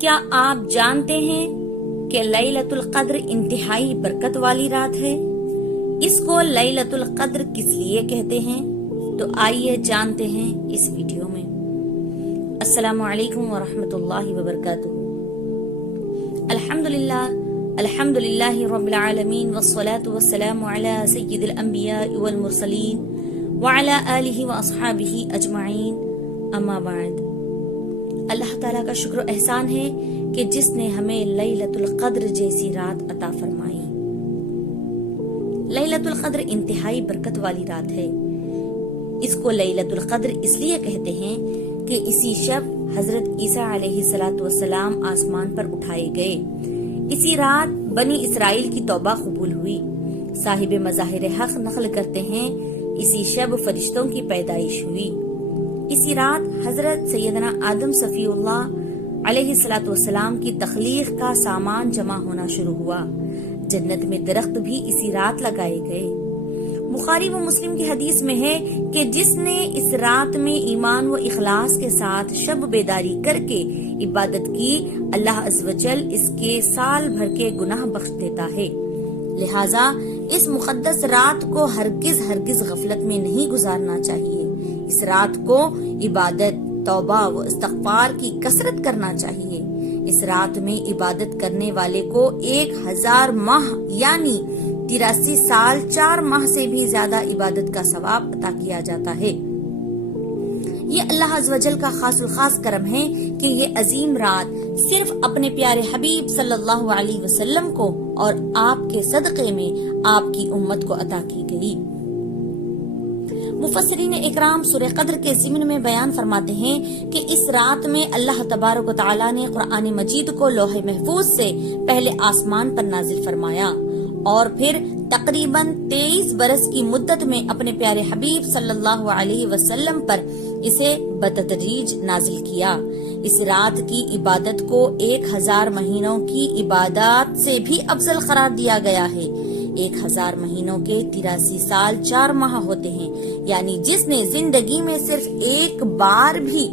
کیا آپ جانتے ہیں کہ لیلۃ القدر انتہائی برکت والی رات ہے؟ اس کو لیلۃ القدر کس لیے کہتے ہیں؟ تو آئیے جانتے ہیں اس ویڈیو میں۔ السلام علیکم ورحمۃ اللہ وبرکاتہ۔ الحمدللہ رب العالمین والصلاة والسلام علی سید الانبیاء والمرسلین وعلی آلہ واصحابہ اجمعین، اما بعد۔ اللہ تعالیٰ کا شکر و احسان ہے کہ جس نے ہمیں لیلۃ القدر جیسی رات عطا فرمائی۔ لیلۃ القدر انتہائی برکت والی رات ہے۔ اس کو لیلۃ القدر اس لیے کہتے ہیں کہ اسی شب حضرت عیسیٰ علیہ السلام آسمان پر اٹھائے گئے۔ اسی رات بنی اسرائیل کی توبہ قبول ہوئی۔ صاحب مظاہر حق نقل کرتے ہیں اسی شب فرشتوں کی پیدائش ہوئی۔ اسی رات حضرت سیدنا آدم صفی اللہ علیہ السلام کی تخلیق کا سامان جمع ہونا شروع ہوا۔ جنت میں درخت بھی اسی رات لگائے گئے۔ بخاری و مسلم کی حدیث میں ہے کہ جس نے اس رات میں ایمان و اخلاص کے ساتھ شب بیداری کر کے عبادت کی، اللہ عز و جل اس کے سال بھر کے گناہ بخش دیتا ہے۔ لہٰذا اس مقدس رات کو ہرگز غفلت میں نہیں گزارنا چاہیے۔ اس رات کو عبادت، توبہ و استغفار کی کثرت کرنا چاہیے۔ اس رات میں عبادت کرنے والے کو 1000 ماہ یعنی 83 سال 4 ماہ سے بھی زیادہ عبادت کا ثواب عطا کیا جاتا ہے۔ یہ اللہ عز و جل کا خاص الخاص کرم ہے کہ یہ عظیم رات صرف اپنے پیارے حبیب صلی اللہ علیہ وسلم کو اور آپ کے صدقے میں آپ کی امت کو عطا کی گئی۔ مفسرین اکرام سورہ قدر کے ضمن میں بیان فرماتے ہیں کہ اس رات میں اللہ تبارک و تعالی نے قرآن مجید کو لوح محفوظ سے پہلے آسمان پر نازل فرمایا اور پھر تقریباً 23 برس کی مدت میں اپنے پیارے حبیب صلی اللہ علیہ وسلم پر اسے بتدریج نازل کیا۔ اس رات کی عبادت کو 1000 مہینوں کی عبادات سے بھی افضل قرار دیا گیا ہے۔ 1000 مہینوں کے 83 سال 4 ماہ ہوتے ہیں، یعنی جس نے زندگی میں صرف ایک بار بھی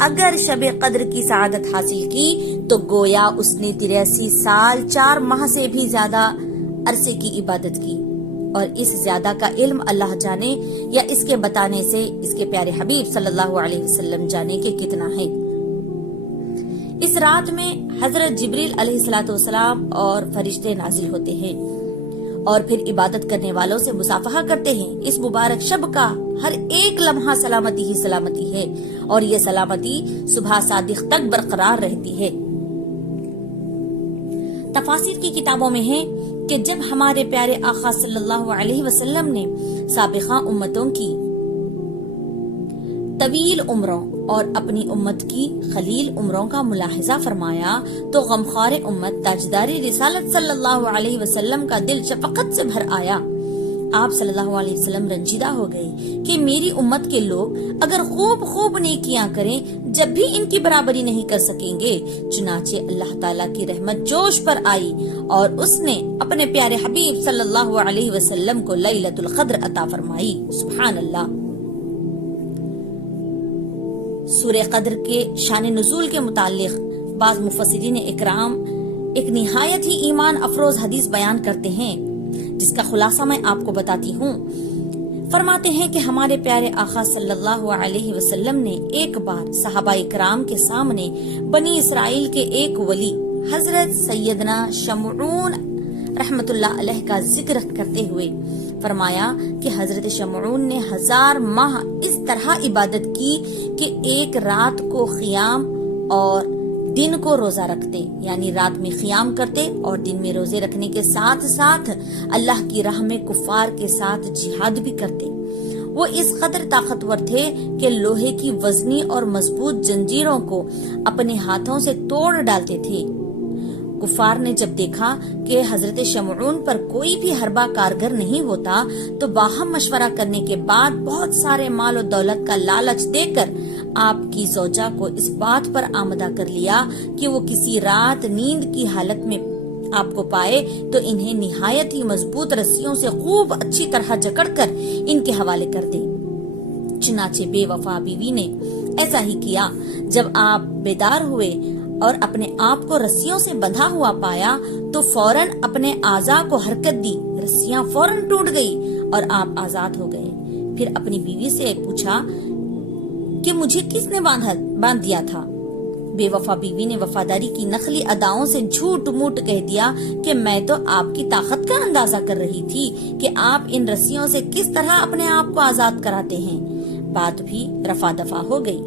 اگر شب قدر کی سعادت حاصل کی تو گویا اس نے 83 سال 4 ماہ سے بھی زیادہ عرصے کی عبادت کی، اور اس زیادہ کا علم اللہ جانے یا اس کے بتانے سے اس کے پیارے حبیب صلی اللہ علیہ وسلم جانے کے کتنا ہے۔ اس رات میں حضرت جبریل علیہ السلام اور فرشتے نازل ہوتے ہیں اور پھر عبادت کرنے والوں سے مصافحہ کرتے ہیں۔ اس مبارک شب کا ہر ایک لمحہ سلامتی ہی سلامتی ہے، اور یہ سلامتی صبح صادق تک برقرار رہتی ہے۔ تفاسیر کی کتابوں میں ہے کہ جب ہمارے پیارے آقا صلی اللہ علیہ وسلم نے سابقہ امتوں کی طویل عمروں اور اپنی امت کی خلیل عمروں کا ملاحظہ فرمایا تو غمخوار امت تاجدار رسالت صلی اللہ علیہ وسلم کا دل شفقت سے بھر آیا۔ آپ صلی اللہ علیہ وسلم رنجیدہ ہو گئے کہ میری امت کے لوگ اگر خوب نیکیاں کریں جب بھی ان کی برابری نہیں کر سکیں گے۔ چنانچہ اللہ تعالیٰ کی رحمت جوش پر آئی اور اس نے اپنے پیارے حبیب صلی اللہ علیہ وسلم کو لیلۃ القدر عطا فرمائی۔ سبحان اللہ۔ سورہ قدر کے شان نزول کے متعلق بعض مفسرین اکرام ایک نہایت ہی ایمان افروز حدیث بیان کرتے ہیں، جس کا خلاصہ میں آپ کو بتاتی ہوں۔ فرماتے ہیں کہ ہمارے پیارے آقا صلی اللہ علیہ وسلم نے ایک بار صحابہ اکرام کے سامنے بنی اسرائیل کے ایک ولی حضرت سیدنا شمعون رحمت اللہ علیہ کا ذکر کرتے ہوئے فرمایا کہ حضرت شمعون نے 1000 ماہ اس طرح عبادت کی کہ ایک رات کو قیام اور دن کو روزہ رکھتے، یعنی رات میں قیام کرتے اور دن میں روزے رکھنے کے ساتھ ساتھ اللہ کی راہ میں کفار کے ساتھ جہاد بھی کرتے۔ وہ اس قدر طاقتور تھے کہ لوہے کی وزنی اور مضبوط زنجیروں کو اپنے ہاتھوں سے توڑ ڈالتے تھے۔ کفار نے جب دیکھا کہ حضرت شمعون پر کوئی بھی حربہ کارگر نہیں ہوتا تو باہم مشورہ کرنے کے بعد بہت سارے مال و دولت کا لالچ دے کر آپ کی زوجہ کو اس بات پر آمادہ کر لیا کہ وہ کسی رات نیند کی حالت میں آپ کو پائے تو انہیں نہایت ہی مضبوط رسیوں سے خوب اچھی طرح جکڑ کر ان کے حوالے کر دے۔ چنانچہ بے وفا بیوی نے ایسا ہی کیا۔ جب آپ بیدار ہوئے اور اپنے آپ کو رسیوں سے بندھا ہوا پایا تو فوراً اپنے اعضاء کو حرکت دی، رسیاں فوراً ٹوٹ گئی اور آپ آزاد ہو گئے۔ پھر اپنی بیوی سے پوچھا کہ مجھے کس نے باندھ دیا تھا؟ بے وفا بیوی نے وفاداری کی نقلی اداؤں سے جھوٹ موٹ کہہ دیا کہ میں تو آپ کی طاقت کا اندازہ کر رہی تھی کہ آپ ان رسیوں سے کس طرح اپنے آپ کو آزاد کراتے ہیں۔ بات بھی رفع دفع ہو گئی۔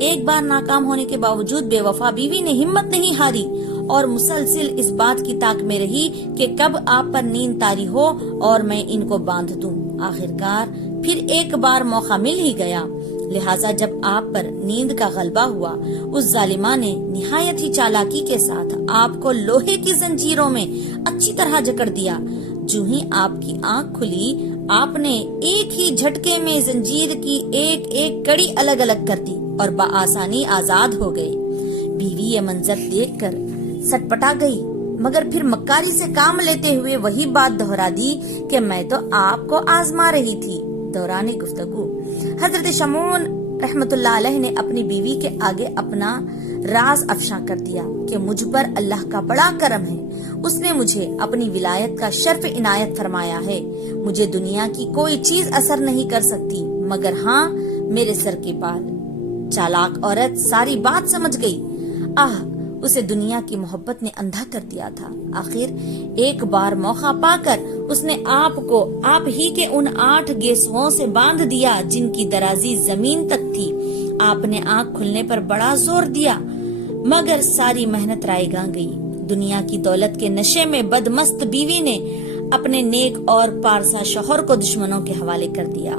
ایک بار ناکام ہونے کے باوجود بے وفا بیوی نے ہمت نہیں ہاری اور مسلسل اس بات کی تاک میں رہی کہ کب آپ پر نیند طاری ہو اور میں ان کو باندھ دوں۔ آخرکار پھر ایک بار موقع مل ہی گیا، لہٰذا جب آپ پر نیند کا غلبہ ہوا، اس ظالمہ نے نہایت ہی چالاکی کے ساتھ آپ کو لوہے کی زنجیروں میں اچھی طرح جکڑ دیا۔ جو ہی آپ کی آنکھ کھلی، آپ نے ایک ہی جھٹکے میں زنجیر کی ایک ایک کڑی الگ الگ کر دی اور بآسانی آزاد ہو گئے۔ بیوی یہ منظر دیکھ کر سٹپٹا گئی، مگر پھر مکاری سے کام لیتے ہوئے وہی بات دہرا دی کہ میں تو آپ کو آزما رہی تھی۔ دوران گفتگو حضرت شمعون رحمت اللہ علیہ نے اپنی بیوی کے آگے اپنا راز افشاں کر دیا کہ مجھ پر اللہ کا بڑا کرم ہے، اس نے مجھے اپنی ولایت کا شرف عنایت فرمایا ہے۔ مجھے دنیا کی کوئی چیز اثر نہیں کر سکتی مگر ہاں میرے سر کے بال۔ چالاک عورت ساری بات سمجھ گئی۔ اسے دنیا کی محبت نے اندھا کر دیا تھا۔ آخر ایک بار موقع پا کر اس نے آپ کو آپ ہی کے ان 8 گیسوؤں سے باندھ دیا جن کی درازی زمین تک تھی۔ آپ نے آنکھ کھلنے پر بڑا زور دیا مگر ساری محنت رائے گاں گئی۔ دنیا کی دولت کے نشے میں بدمست بیوی نے اپنے نیک اور پارسا شوہر کو دشمنوں کے حوالے کر دیا۔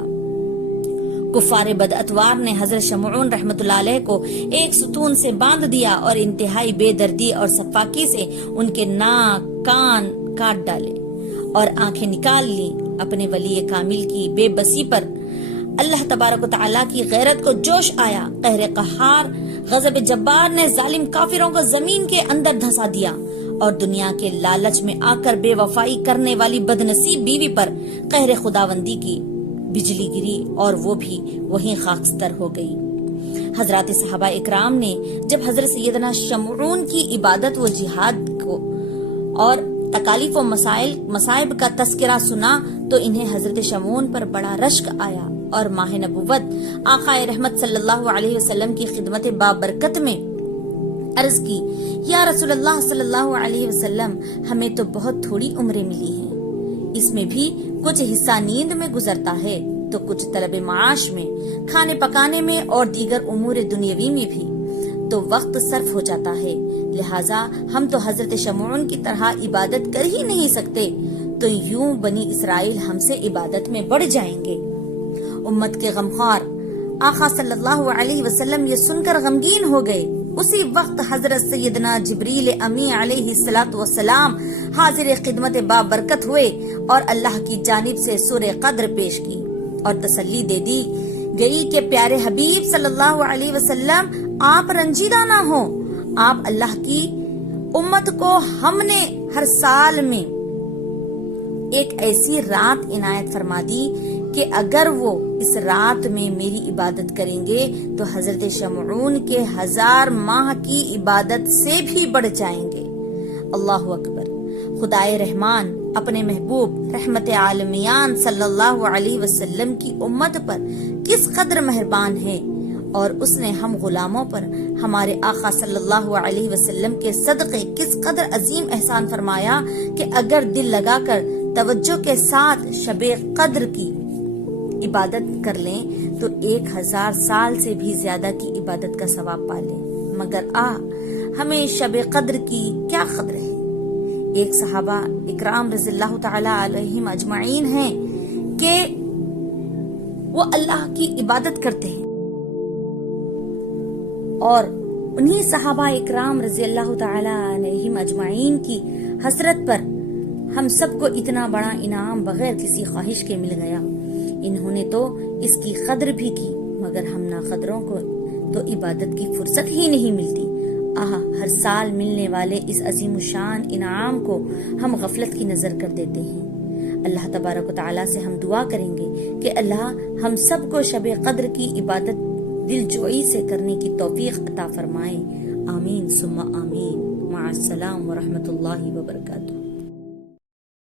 کفار بد اتوار نے حضرت شمعون رحمت اللہ علیہ کو ایک ستون سے باندھ دیا اور انتہائی بے دردی اور صفاکی سے ان کے ناک کان کاٹ ڈالے اور آنکھیں نکال لی۔ اپنے ولی کامل کی بے بسی پر اللہ تبارک و تعالیٰ کی غیرت کو جوش آیا۔ قہر قہار غضب جبار نے ظالم کافروں کو زمین کے اندر دھسا دیا اور دنیا کے لالچ میں آ کر بے وفائی کرنے والی بدنصیب بیوی پر قہر خداوندی کی بجلی گری اور وہ بھی وہیں خاکستر ہو گئی۔ حضرات صحابہ اکرام نے جب حضرت سیدنا شمعون کی عبادت و جہاد کو اور تکالیف و مصائب کا تذکرہ سنا تو انہیں حضرت شمعون پر بڑا رشک آیا اور ماہ نبوت آقا رحمت صلی اللہ علیہ وسلم کی خدمت بابرکت میں عرض کی، یا رسول اللہ صلی اللہ علیہ وسلم، ہمیں تو بہت تھوڑی عمریں ملی ہیں، اس میں بھی کچھ حصہ نیند میں گزرتا ہے تو کچھ طلب معاش میں، کھانے پکانے میں اور دیگر امور دنیاوی میں بھی تو وقت صرف ہو جاتا ہے، لہٰذا ہم تو حضرت شمعون کی طرح عبادت کر ہی نہیں سکتے، تو یوں بنی اسرائیل ہم سے عبادت میں بڑھ جائیں گے۔ امت کے غمخوار آقا صلی اللہ علیہ وسلم یہ سن کر غمگین ہو گئے۔ اسی وقت حضرت سیدنا جبریل امی علیہ السلام حاضر خدمت بابرکت ہوئے اور اللہ کی جانب سے سورہ قدر پیش کی اور تسلی دے دی گئی کہ پیارے حبیب صلی اللہ علیہ وسلم آپ رنجیدہ نہ ہوں، آپ اللہ کی امت کو ہم نے ہر سال میں ایک ایسی رات عنایت فرما دی کہ اگر وہ اس رات میں میری عبادت کریں گے تو حضرت شمعون کے 1000 ماہ کی عبادت سے بھی بڑھ جائیں گے۔ اللہ اکبر۔ خدائے رحمان اپنے محبوب رحمت عالمیان صلی اللہ علیہ وسلم کی امت پر کس قدر مہربان ہے، اور اس نے ہم غلاموں پر ہمارے آقا صلی اللہ علیہ وسلم کے صدقے کس قدر عظیم احسان فرمایا کہ اگر دل لگا کر توجہ کے ساتھ شب قدر کی عبادت کر لیں تو 1000 سال سے بھی زیادہ کی عبادت کا ثواب پا لیں۔ مگر ہمیں شب قدر کی کیا قدر ہے؟ ایک صحابہ اکرام رضی اللہ تعالی علیہم اجمعین ہیں کہ وہ اللہ کی عبادت کرتے ہیں، اور انہی صحابہ اکرام رضی اللہ تعالی علیہم اجمعین کی حسرت پر ہم سب کو اتنا بڑا انعام بغیر کسی خواہش کے مل گیا۔ انہوں نے تو اس کی قدر بھی کی، مگر ہم ناقدروں کو تو عبادت کی فرصت ہی نہیں ملتی۔ ہر سال ملنے والے اس عظیم الشان انعام کو ہم غفلت کی نظر کر دیتے ہیں۔ اللہ تبارک و تعالیٰ سے ہم دعا کریں گے کہ اللہ ہم سب کو شب قدر کی عبادت دل جوئی سے کرنے کی توفیق عطا فرمائے۔ آمین ثم آمین. مع السلام ورحمۃ اللہ وبرکاتہ.